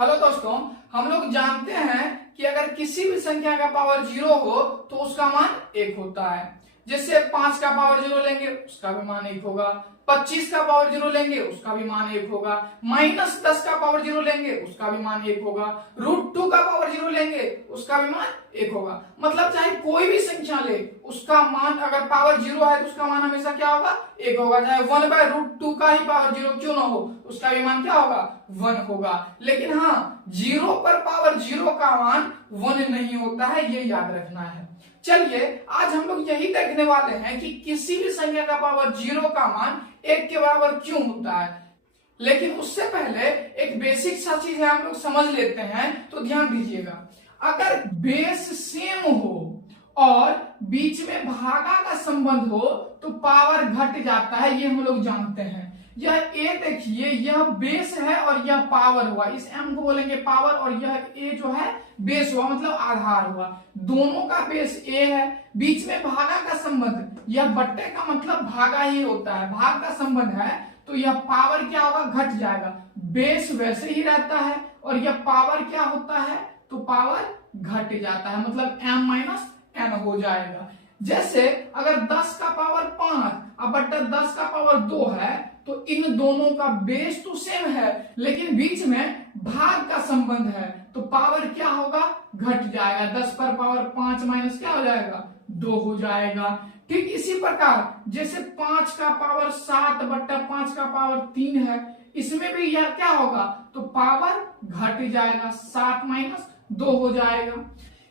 Hello दोस्तों, हम लोग जानते हैं कि अगर किसी भी संख्या का पावर जीरो हो तो उसका मान एक होता है। जैसे 5 का पावर जीरो लेंगे उसका भी मान एक होगा, 25 का पावर जीरो लेंगे उसका भी मान एक होगा, -10 का पावर जीरो लेंगे उसका भी मान एक होगा, √2 का पावर जीरो लेंगे उसका भी मान एक होगा। मतलब चाहे कोई भी संख्या ले उसका मान अगर पावर जीरो है तो उसका मान हमेशा क्या होगा, एक होगा। चाहे 1/√2 का ही पावर जीरो क्यों ना हो उसका भी मान क्या होगा, 1 होगा। लेकिन हाँ, जीरो पर पावर जीरो का मान 1 नहीं होता है, ये याद रखना है। चलिए आज हम लोग यही देखने वाले हैं कि किसी भी संख्या का पावर जीरो का मान एक के बराबर क्यों होता है। लेकिन उससे पहले एक बेसिक सा चीज है, हम लोग समझ लेते हैं, तो ध्यान दीजिएगा। अगर बेस सेम हो और बीच में भागा का संबंध हो तो पावर घट जाता है, ये हम लोग जानते हैं। यह ए देखिए, यह बेस है और यह पावर हुआ, इस एम को बोलेंगे पावर, और यह ए जो है बेस हुआ, मतलब आधार हुआ। दोनों का बेस ए है, बीच में भागा का संबंध, यह बट्टे का मतलब भागा ही होता है, भाग का संबंध है, तो यह पावर क्या होगा, घट जाएगा। बेस वैसे ही रहता है और यह पावर क्या होता है, तो पावर घट जाता है, मतलब m-n हो जाएगा। जैसे अगर 10 का पावर 5 और बट्टा 10 का पावर 2 है तो इन दोनों का बेस तो सेम है लेकिन बीच में भाग का संबंध है, तो पावर क्या होगा, घट जाएगा। 10 पर पावर 5 माइनस क्या हो जाएगा, 2 हो जाएगा। ठीक इसी प्रकार जैसे 5 का पावर 7 बट्टा 5 का पावर 3 है, इसमें भी यह क्या होगा, तो पावर घट जाएगा, 7 माइनस 2 हो जाएगा।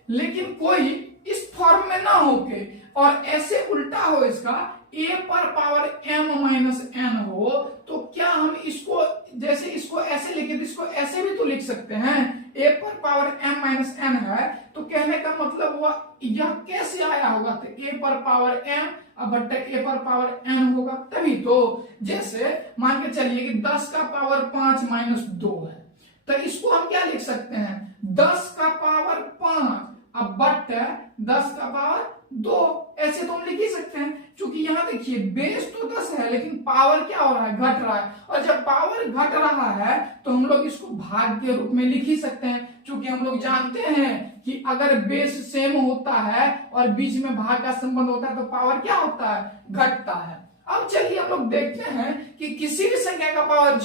लेकिन कोई इस फॉर्म में ना होके और ऐसे उल्टा हो, इसका a पर पावर m-n हो, तो क्या हम इसको, जैसे इसको ऐसे लिखे तो इसको ऐसे भी तो लिख सकते हैं। a पर पावर m-n है तो कहने का मतलब हुआ यह कैसे आया होगा, तो a पर पावर m अब बट्टा a पर पावर n होगा, तभी तो। जैसे मान के चलिए कि 10 का पावर 5 माइनस 2 है, तो इसको हम क्या लिख सकते हैं, 10 का पावर 5 अब बट्टा 10 का पावर 2, ऐसे तो हम लिख ही सकते हैं। क्योंकि यहाँ देखिए बेस तो 10 है लेकिन पावर क्या हो रहा है, घट रहा है, और जब पावर घट रहा है तो हम लोग इसको भाग के रूप में लिख ही सकते हैं। क्योंकि हम लोग जानते हैं कि अगर बेस सेम होता है और बीच में भाग का संबंध होता है तो पावर क्या होता है, घटता है। अब चलिए हम लोग देखते हैं कि किसी भी संख्या का पावर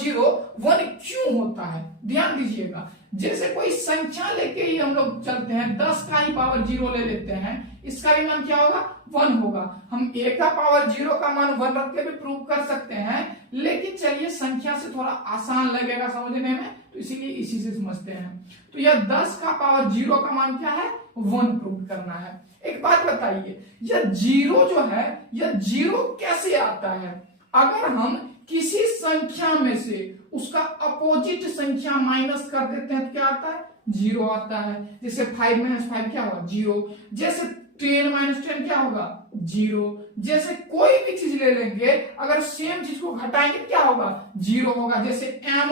1 क्यों होता है। ध्यान दीजिएगा, जैसे कोई संख्या लेके ही हम लोग चलते हैं, 10 का ही पावर 0 ले लेते हैं, इसका भी मान क्या होगा, 1 होगा। हम a का पावर 0 का मान 1 रख के भी प्रूव कर सकते हैं, लेकिन चलिए संख्या से थोड़ा आसान लगेगा समझने में, तो इसीलिए इसी से समझते हैं। तो यह 10 का पावर 0 का मान क्या है, 1 प्रूव करना है। एक बात बताइए, यह 0 जो है, यह 0 कैसे आता है। अगर हम किसी संख्या में से उसका अपोजिट संख्या माइनस कर देते हैं तो क्या आता है, 0 आता है। जैसे 5 - 5 क्या होगा, 0। जैसे 10 - 10 क्या होगा, 0। जैसे कोई भी चीज ले लेंगे, अगर सेम चीज को घटाएंगे क्या होगा, 0 होगा। जैसे m -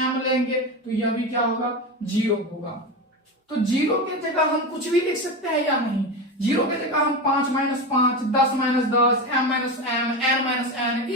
m लेंगे तो यह भी क्या होगा, 0 होगा। तो 0 के जगह हम कुछ भी लिख सकते हैं या नहीं, 0 के जगह हम 5 - 5, 10 - 10, m - m, n - n,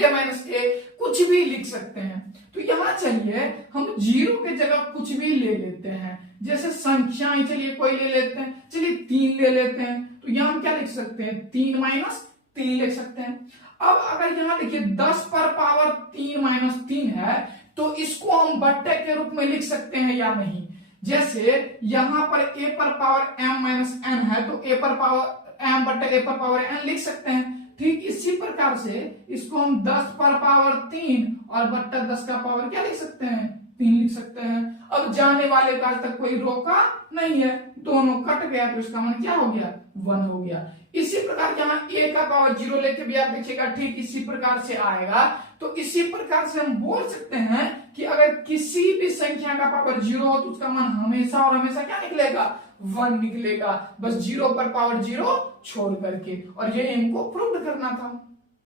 a - कुछ भी लिख सकते हैं। तो यहां चलिए हम 0 के जगह कुछ भी ले लेते हैं। जैसे संख्याएं चलिए कोई ले लेते हैं, चलिए 3 ले लेते हैं, तो यहां हम क्या लिख सकते हैं, 3 - 3 लिख सकते हैं। अब अगर यहां देखिए 10 पर पावर 3 - 3 है तो इसको हम बट्टे के रूप में लिख सकते हैं या नहीं। जैसे यहां पर a पर पावर m-n है तो a पर पावर m बट्टे a पर पावर n लिख सकते हैं। ठीक इसी प्रकार से इसको हम 10 पर पावर 3 और बट्टा 10 का पावर क्या लिख सकते हैं, 3 लिख सकते हैं। अब जाने वाले का आज तक कोई रोका नहीं है, दोनों कट गया तो इसका मान क्या हो गया, 1 हो गया। इसी प्रकार यहाँ a का पावर 0 लेके भी आप देखिएगा, ठीक इसी प्रकार से आएगा। तो इसी प्रकार से हम बोल सकते हैं कि अगर किसी भी संख्या का पावर 0 हो तो उसका मान हमेशा और हमेशा क्या निकलेगा, 1 निकलेगा, बस 0 पर पावर 0 छोड़ करके। और ये इनको प्रूव करना था।